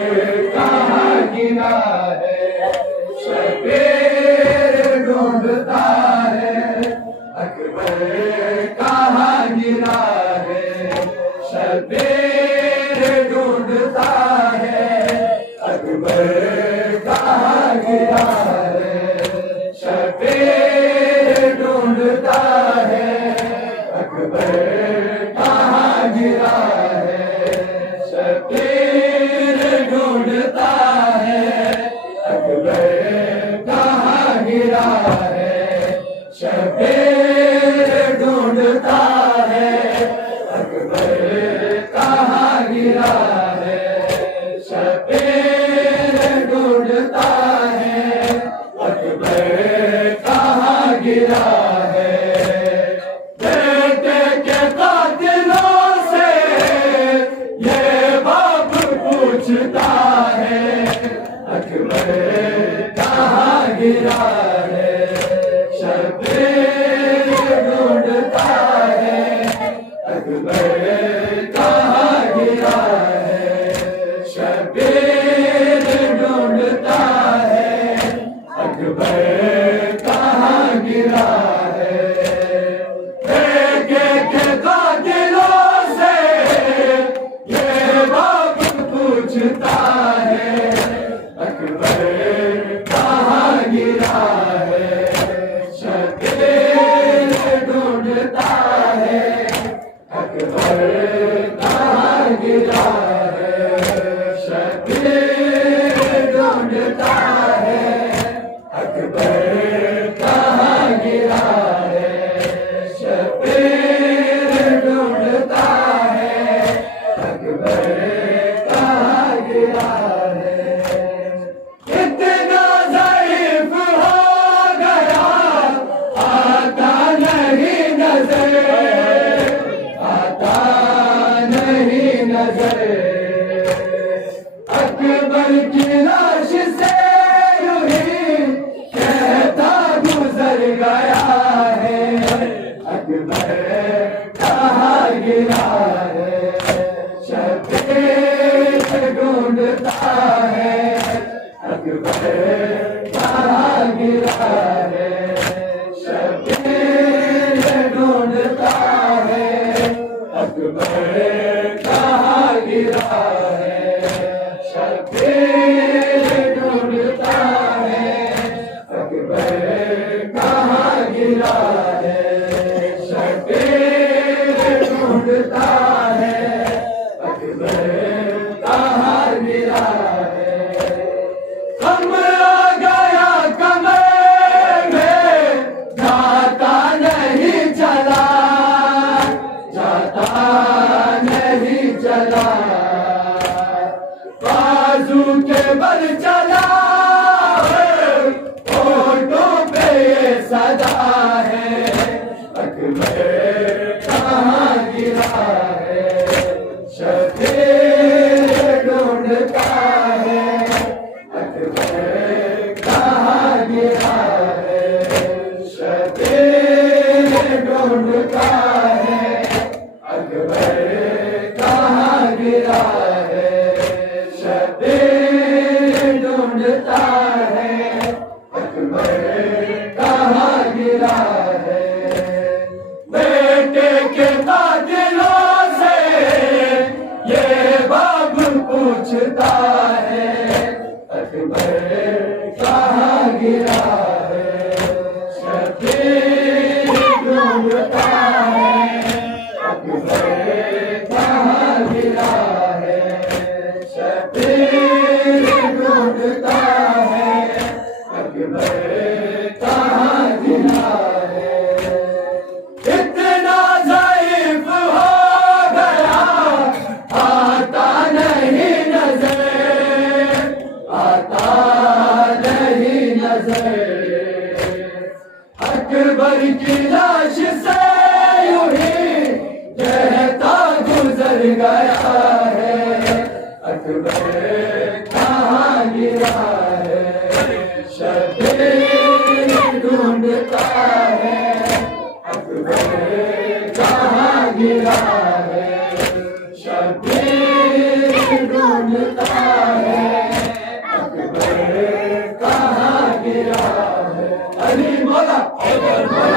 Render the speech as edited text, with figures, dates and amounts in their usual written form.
कहाँ गिरा है शबीर ढूंढता है अकबर कहाँ गिरा है शबीर ढूंढता है अकबर कहाँ गिरा है शबीर ढूंढता है अकबर कहाँ गिरा है शबीर ढूंढता है अकबर कहाँ गिरा है शबीर ढूंढता है अकबर कहाँ गिरा है शबीर ढूंढता है अकबर कहाँ गिरा है बेटे के कातिलों से ये बाप पूछता है अकबर कहाँ गिरा है शबीर ढूंढता है अकबर कहाँ गिरा है शबीर ढूंढता है अकबर कहाँ गिरा है के कातिलों से ये बाप पूछता है अकबर कहाँ गिरा है शबीर ढूंढता है अकबर कहाँ गिरा है शबीर ढूंढता है अकबर कहाँ गिरा है शबीर ढूंढता है अकबर कहाँ गिरा है इतना ज़ईफ़ हो गया आता नहीं नजर आता नहीं नजर अकबर की लाश से यूं ही कहता गुजर गया है अकबर कहाँ गिरा है शबीर ढूंढता है अकबर कहाँ गिरा है शबीर ढूंढता है अकबर कहाँ गिरा है शबीर ढूंढता है अकबर कहाँ गिरा है शबीर ढूंढता है अकबर कहाँ गिरा है हम आ गया कमरे में जाता नहीं चला जाता नहीं चला बाजू के बल चला होठों पे ये सदा है अकबर कहाँ गिरा है शबीर ढूंढता है अकबर कहाँ गिरा है शबीर ढूंढता है अकबर कहाँ गिरा है शबीर ढूंढता है अकबर कहाँ गिरा है बेटे के कातिलों से ये बाप पूछता है अकबर कहाँ गिरा है शबीर ढूंढता है अकबर कहाँ गिरा है शबीर ढूंढता है अकबर कहाँ गिरा है इतना ज़ईफ़ हो गया आता नहीं नजर आता नहीं नजर अकबर की लाश से यूं ही कहता गुजर गया है अकबर कहाँ गिरा है शबीर ढूंढता है अकबर कहाँ गिरा है शबीर ढूंढता है बोला